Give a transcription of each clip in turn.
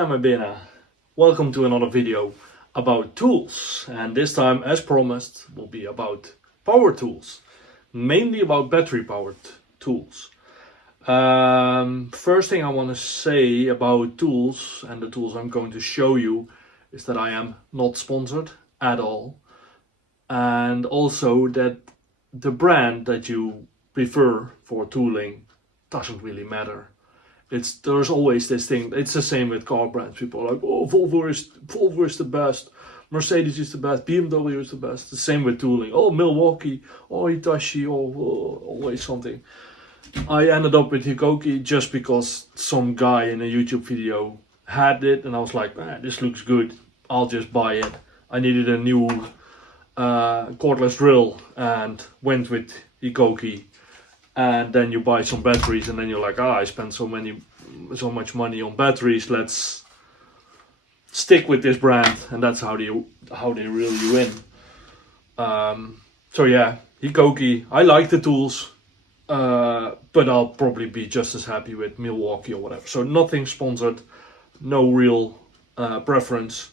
bene. Welcome to another video about tools, and this time, as promised, will be about power tools, mainly about battery powered tools. First thing I want to say about tools and the tools I'm going to show you is that I am not sponsored at all, and also that the brand that you prefer for tooling doesn't really matter. There's always this thing. It's the same with car brands. People are like, oh, Volvo is the best, Mercedes is the best, BMW is the best. The same with tooling. Oh, Milwaukee, oh, Hitachi, always something. I ended up with Hikoki just because some guy in a YouTube video had it, and I was like, this looks good, I'll just buy it. I needed a new cordless drill and went with Hikoki. And then you buy some batteries, and then you're like, I spent so much money on batteries. Let's stick with this brand, and that's how they reel you in. So yeah, Hikoki. I like the tools, but I'll probably be just as happy with Milwaukee or whatever. So nothing sponsored, no real preference.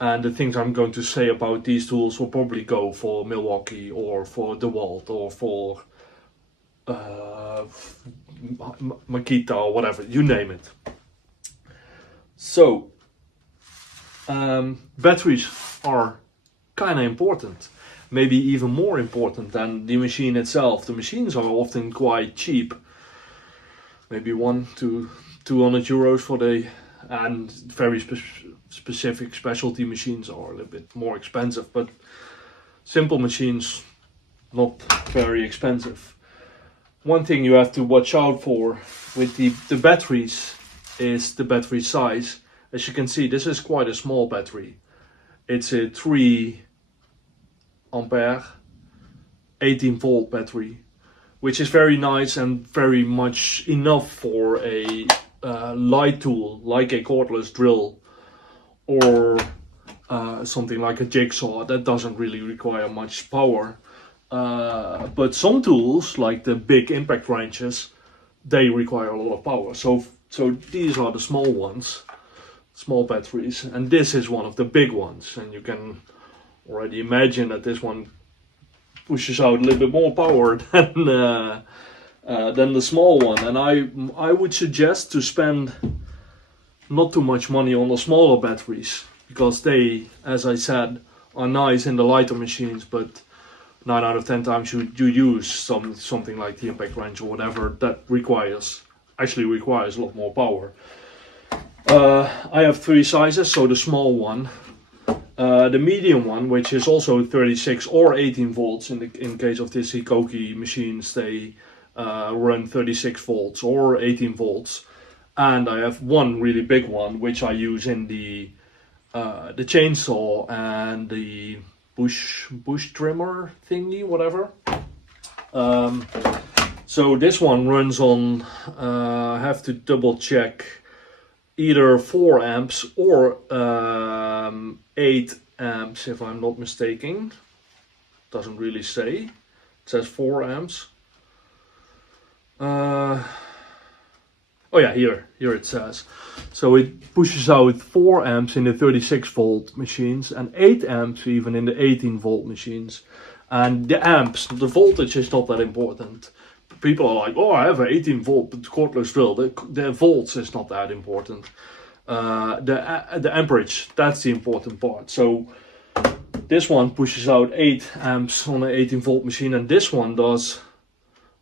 And the things I'm going to say about these tools will probably go for Milwaukee or for DeWalt or for Makita or whatever, you name it. So batteries are kind of important, maybe even more important than the machine itself. The machines are often quite cheap, maybe 1 to 200 euros for and very specific specialty machines are a little bit more expensive, but simple machines not very expensive. One thing you have to watch out for with the batteries is the battery size. As you can see, this is quite a small battery. It's a 3 ampere 18 volt battery, which is very nice and very much enough for a light tool like a cordless drill or something like a jigsaw that doesn't really require much power. But some tools, like the big impact wrenches, they require a lot of power. So these are the small ones, small batteries, and this is one of the big ones. And you can already imagine that this one pushes out a little bit more power than the small one. And I would suggest to spend not too much money on the smaller batteries, because they, as I said, are nice in the lighter machines, but 9 out of 10 times you use something like the impact wrench or whatever that actually requires a lot more power. I have 3 sizes, so the small one, the medium one, which is also 36 or 18 volts. In case of this Hikoki machines, they run 36 volts or 18 volts, and I have one really big one which I use in the chainsaw and the bush trimmer thingy, whatever. So this one runs on, I have to double check, either 4 amps or 8 amps if I'm not mistaken. Doesn't really say. It says 4 amps. Oh yeah, here it says. So it pushes out 4 amps in the 36 volt machines and 8 amps even in the 18 volt machines. And the amps, the voltage is not that important. People are like, oh, I have an 18 volt cordless drill. The volts is not that important. The amperage, that's the important part. So this one pushes out 8 amps on an 18 volt machine, and this one does,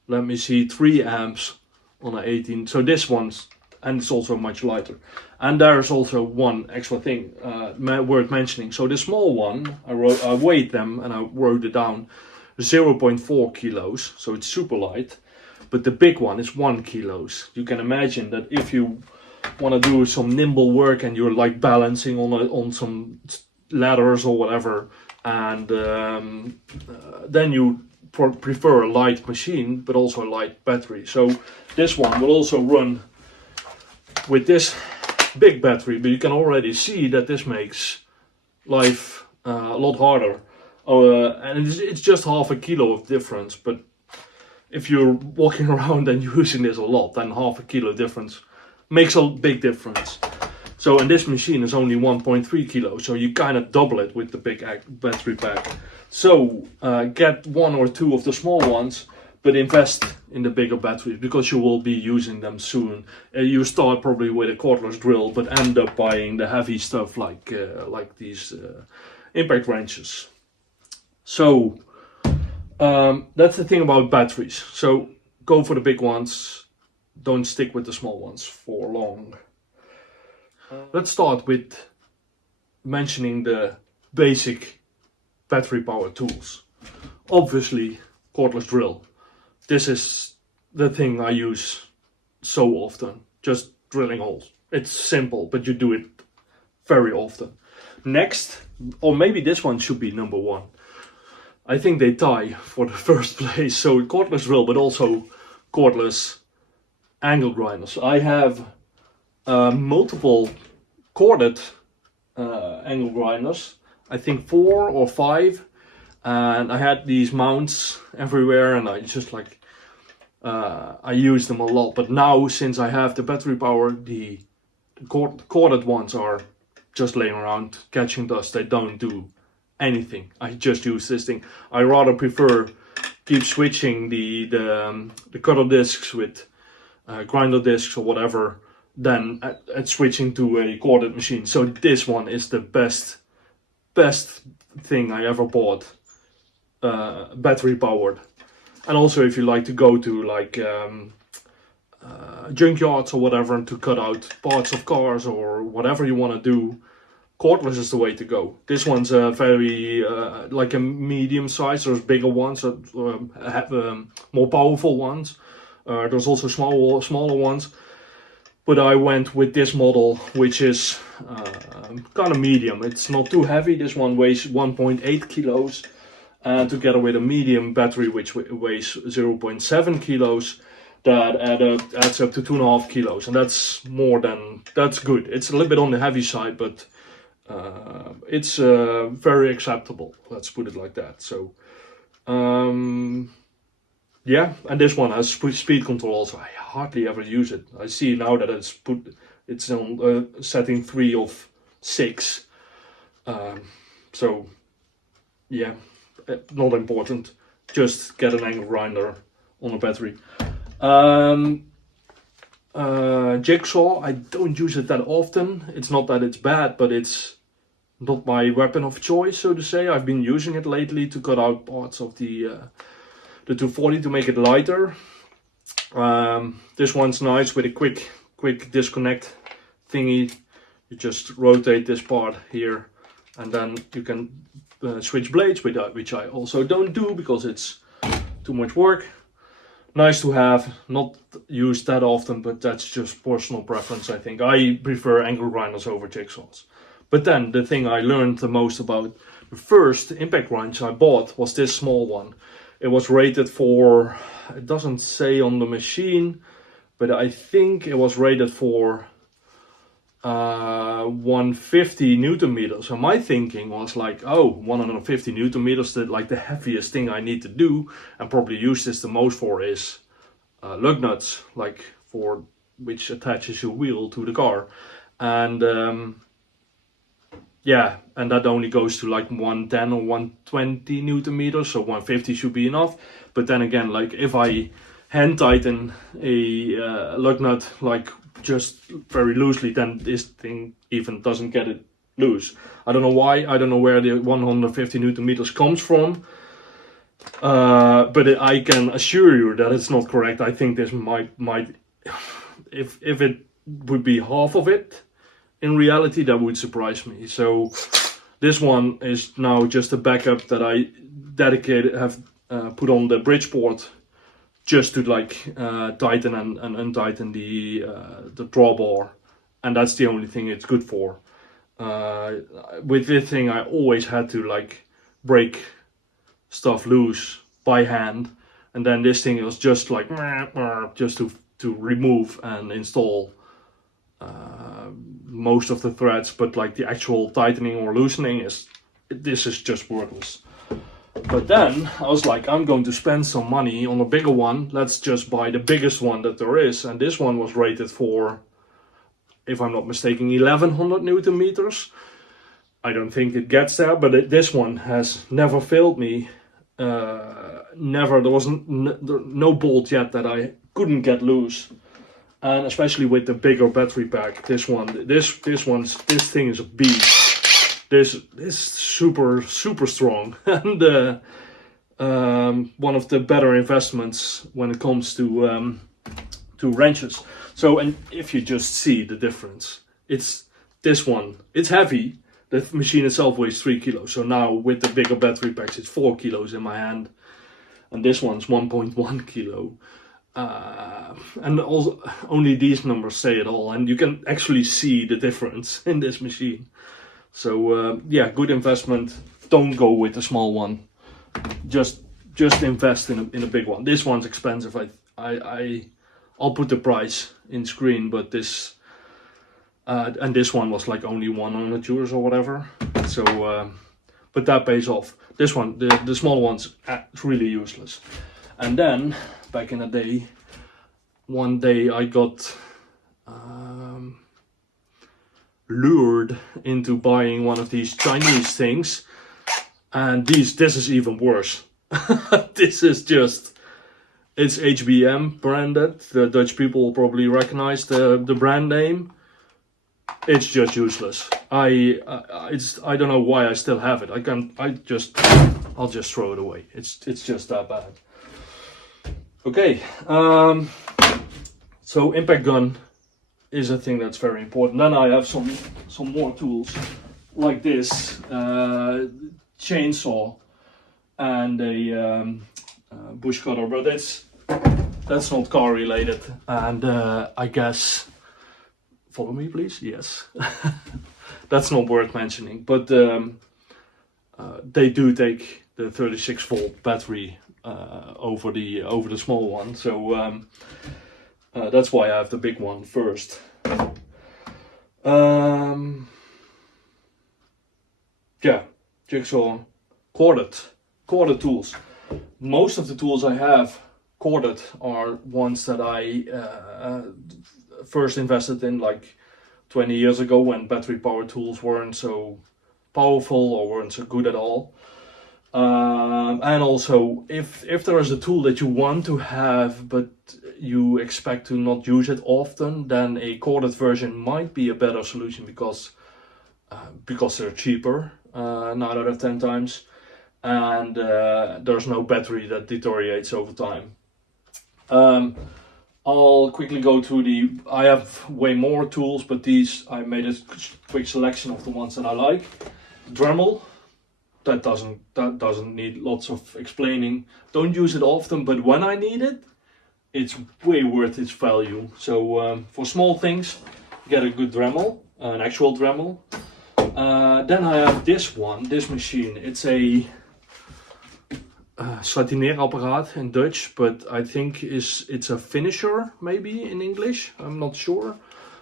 let me see, 3 amps on an 18. So this one's, and it's also much lighter. And there's also one extra thing worth mentioning. So the small one, I weighed them and I wrote it down, 0.4 kilos. So it's super light. But the big one is 1 kilos. You can imagine that if you want to do some nimble work and you're like balancing on some ladders or whatever, and then you prefer a light machine but also a light battery. So this one will also run with this big battery, but you can already see that this makes life a lot harder. And it's just half a kilo of difference, but if you're walking around and using this a lot, then half a kilo difference makes a big difference. So, and this machine is only 1.3 kilos, so you kind of double it with the big battery pack. So, get one or two of the small ones, but invest in the bigger batteries because you will be using them soon. You start probably with a cordless drill, but end up buying the heavy stuff like these impact wrenches. So, that's the thing about batteries. So, go for the big ones. Don't stick with the small ones for long. Let's start with mentioning the basic battery power tools. Obviously, cordless drill. This is the thing I use so often. Just drilling holes. It's simple, but you do it very often. Next, or maybe this one should be number one. I think they tie for the first place. So cordless drill, but also cordless angle grinders. I have multiple corded angle grinders, I think 4 or 5, and I had these mounts everywhere, and I just like I use them a lot. But now, since I have the battery power, the corded ones are just laying around catching dust. They don't do anything. I just use this thing. I rather prefer keep switching the cutter discs with grinder discs or whatever than at switching to a corded machine. So this one is the best thing I ever bought, battery powered. And also, if you like to go to like junkyards or whatever to cut out parts of cars or whatever you want to do, cordless is the way to go. This one's a very like a medium size. There's bigger ones that have more powerful ones. There's also smaller ones. But I went with this model, which is kind of medium. It's not too heavy. This one weighs 1.8 kilos. And together with a medium battery, which weighs 0.7 kilos, that adds up to 2.5 kilos. And that's good. It's a little bit on the heavy side, but it's very acceptable. Let's put it like that. So, yeah, and this one has speed control also. I hardly ever use it. I see now that it's on setting 3 of 6. So, yeah, not important. Just get an angle grinder on a battery. Jigsaw, I don't use it that often. It's not that it's bad, but it's not my weapon of choice, so to say. I've been using it lately to cut out parts of the 240 to make it lighter. This one's nice with a quick disconnect thingy. You just rotate this part here, and then you can switch blades with that, which I also don't do because it's too much work. Nice to have, not used that often, but that's just personal preference, I think. I prefer angle grinders over jigsaws. But then the thing I learned the most about the first impact wrench I bought was this small one. It was rated for, it doesn't say on the machine, but I think it was rated for 150 Newton meters. So my thinking was like, oh, 150 Newton meters, that like the heaviest thing I need to do and probably use this the most for is lug nuts, like for which attaches your wheel to the car. And yeah, and that only goes to like 110 or 120 Newton meters, so 150 should be enough. But then again, like if I hand tighten a lug nut like just very loosely, then this thing even doesn't get it loose. I don't know why. I don't know where the 150 Newton meters comes from. But I can assure you that it's not correct. I think this might if it would be half of it, in reality, that would surprise me. So this one is now just a backup that I have put on the Bridgeport just to like tighten and untighten the drawbar, and that's the only thing it's good for. With this thing, I always had to like break stuff loose by hand, and then this thing was just like just to remove and install most of the threads, but like the actual tightening or loosening this is just worthless. But then I was like, I'm going to spend some money on a bigger one. Let's just buy the biggest one that there is. And this one was rated for if I'm not mistaken, 1100 Newton meters. I don't think it gets there, but this one has never failed me. Never, there was no bolt yet that I couldn't get loose. And especially with the bigger battery pack, this thing is a beast. This is super strong, and one of the better investments when it comes to wrenches. So, and if you just see the difference, it's this one. It's heavy. The machine itself weighs 3 kilos. So now with the bigger battery packs, it's 4 kilos in my hand, and this one's 1.1 kilo. And also, only these numbers say it all, and you can actually see the difference in this machine. So yeah, good investment. Don't go with the small one. Just invest in a big one. This one's expensive. I'll put the price in screen, but this and this one was like only 100 euros or whatever. So but that pays off. This one, the small one's really useless. And then back in the day, one day I got lured into buying one of these Chinese things, and this is even worse. This is just, it's HBM branded. The Dutch people will probably recognize the brand name. It's just useless. I don't know why I still have it. I'll just throw it away. It's just that bad. Okay, so impact gun is a thing that's very important. Then I have some more tools like this chainsaw and a bush cutter, but that's not car related. And I guess, follow me please. Yes, that's not worth mentioning. But they do take the 36 volt battery over the small one, so that's why I have the big one first. Yeah, jigsaw, corded tools. Most of the tools I have corded are ones that I first invested in like 20 years ago, when battery power tools weren't so powerful or weren't so good at all. And also, if there is a tool that you want to have but you expect to not use it often, then a corded version might be a better solution, because they're cheaper 9 out of 10 times, and there's no battery that deteriorates over time. I'll quickly go through I have way more tools, but these, I made a quick selection of the ones that I like. Dremel. That doesn't need lots of explaining. Don't use it often, but when I need it, it's way worth its value. So for small things, get a good Dremel, an actual Dremel. Then I have this machine. It's a slatineerapparaat in Dutch, but I think it's a finisher maybe in English. I'm not sure.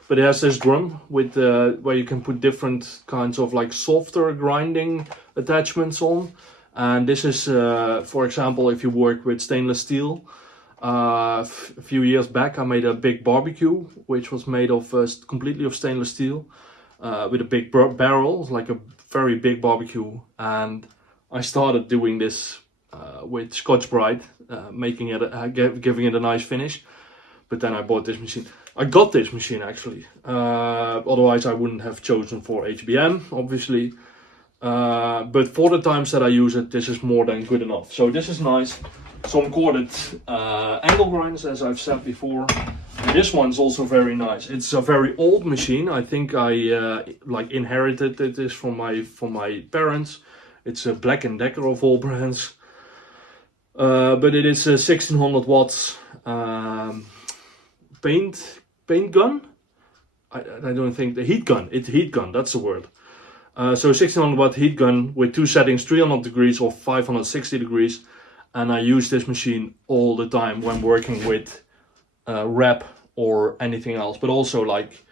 But it has this drum with where you can put different kinds of like softer grinding attachments on. And this is, for example, if you work with stainless steel. A few years back I made a big barbecue, which was made of completely of stainless steel, with a big barrel, like a very big barbecue. And I started doing this with Scotch-Brite, making it, giving it a nice finish. But then I bought this machine. I got this machine actually. Otherwise I wouldn't have chosen for HBM, obviously. But for the times that I use it, this is more than good enough. So this is nice. Some corded angle grinders, as I've said before. And this one's also very nice. It's a very old machine. I think I like inherited this from my parents. It's a Black & Decker of all brands. But it is a 1600 watts paint gun. I don't think the heat gun. It's heat gun. That's the word. So 1600 watt heat gun with two settings, 300 degrees or 560 degrees. And I use this machine all the time when working with wrap or anything else, but also like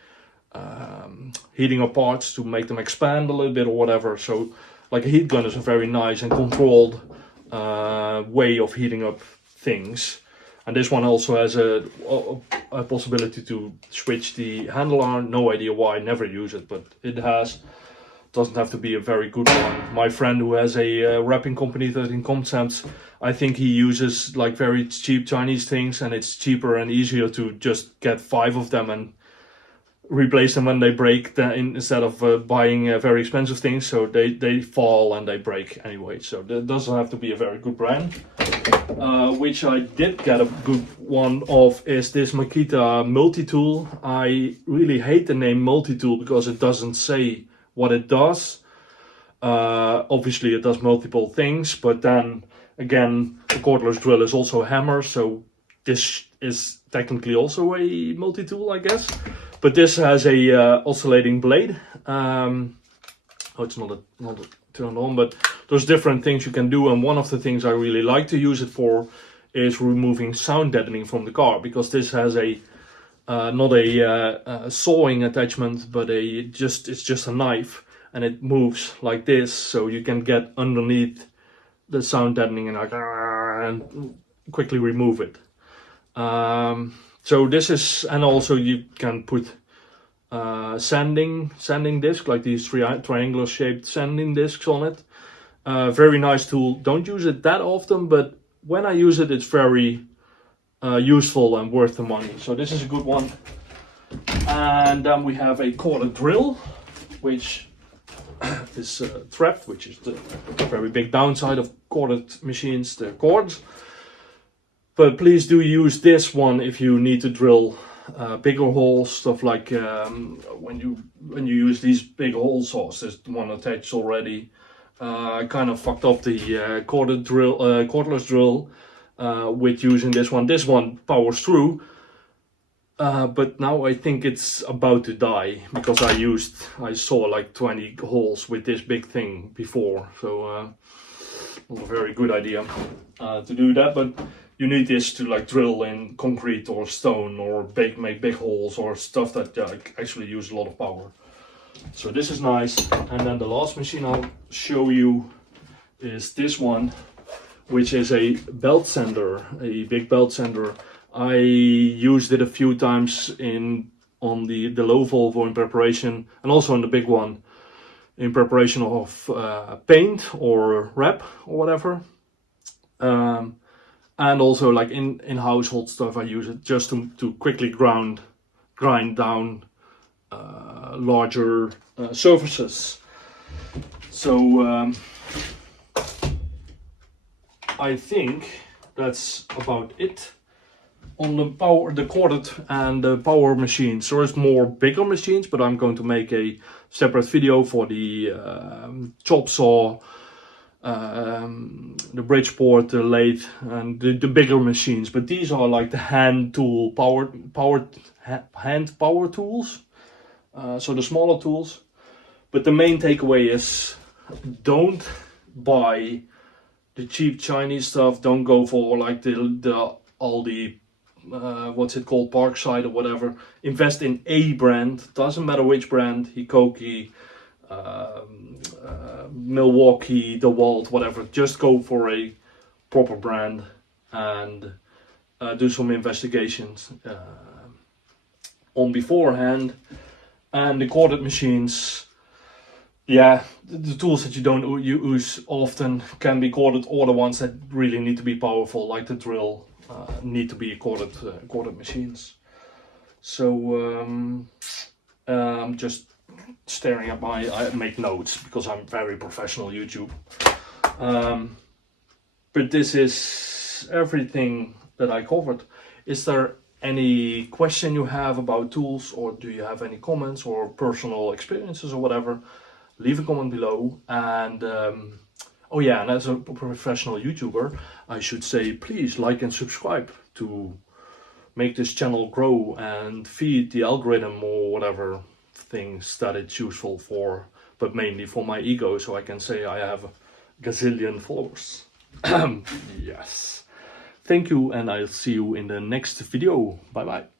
heating up parts to make them expand a little bit or whatever. So like a heat gun is a very nice and controlled way of heating up things. And this one also has a possibility to switch the handlebar. No idea why, never use it, but it has. Doesn't have to be a very good one. My friend who has a wrapping company, 13 concepts, I think he uses like very cheap Chinese things, and it's cheaper and easier to just get 5 of them and replace them when they break, instead of buying very expensive things. So they fall and they break anyway. So that doesn't have to be a very good brand. Which I did get a good one of is this Makita multi-tool. I really hate the name multi-tool because it doesn't say what it does. Obviously it does multiple things, but then again, the cordless drill is also a hammer, so this is technically also a multi-tool, I guess. But this has a oscillating blade. Oh, it's not turned on, but there's different things you can do, and one of the things I really like to use it for is removing sound deadening from the car, because this has a not a sawing attachment, but it's just a knife, and it moves like this, so you can get underneath the sound deadening and quickly remove it. So this is, and also you can put sanding disc, like these triangular shaped sanding discs on it. Very nice tool. Don't use it that often, but when I use it, it's very useful and worth the money. So this is a good one. And then we have a corded drill, which is thread, which is the very big downside of corded machines, the cords. But please do use this one if you need to drill bigger holes, stuff like when you use these big hole saws. There's one attached already. I kind of fucked up the cordless drill with using this one. This one powers through, but now I think it's about to die because I saw like 20 holes with this big thing before, so not a very good idea to do that. But you need this to like drill in concrete or stone, or make big holes, or stuff that actually use a lot of power. So this is nice. And then the last machine I'll show you is this one, which is a belt sander, a big belt sander. I used it a few times on the low Volvo in preparation, and also on the big one in preparation of paint or wrap or whatever. And also like in household stuff, I use it just to quickly grind down larger surfaces. So I think that's about it on the corded and the power machines. There is more bigger machines, but I'm going to make a separate video for the chop saw, the Bridgeport, the lathe, and the bigger machines. But these are like the hand power tools, so the smaller tools. But the main takeaway is, don't buy the cheap Chinese stuff. Don't go for like all the what's it called, Parkside or whatever. Invest in a brand. Doesn't matter which brand, Hikoki, Milwaukee, DeWalt, whatever. Just go for a proper brand and do some investigations on beforehand. And the corded machines, yeah, the tools that you don't use often can be corded, or the ones that really need to be powerful, like the drill, need to be corded machines. So I'm just staring at I make notes because I'm very professional YouTube. But this is everything that I covered. Is there any question you have about tools, or do you have any comments or personal experiences or whatever? Leave a comment below. And oh yeah, and as a professional YouTuber, I should say, please like and subscribe to make this channel grow and feed the algorithm or whatever things that it's useful for, but mainly for my ego, so I can say I have a gazillion followers. Yes. Thank you, and I'll see you in the next video. Bye bye.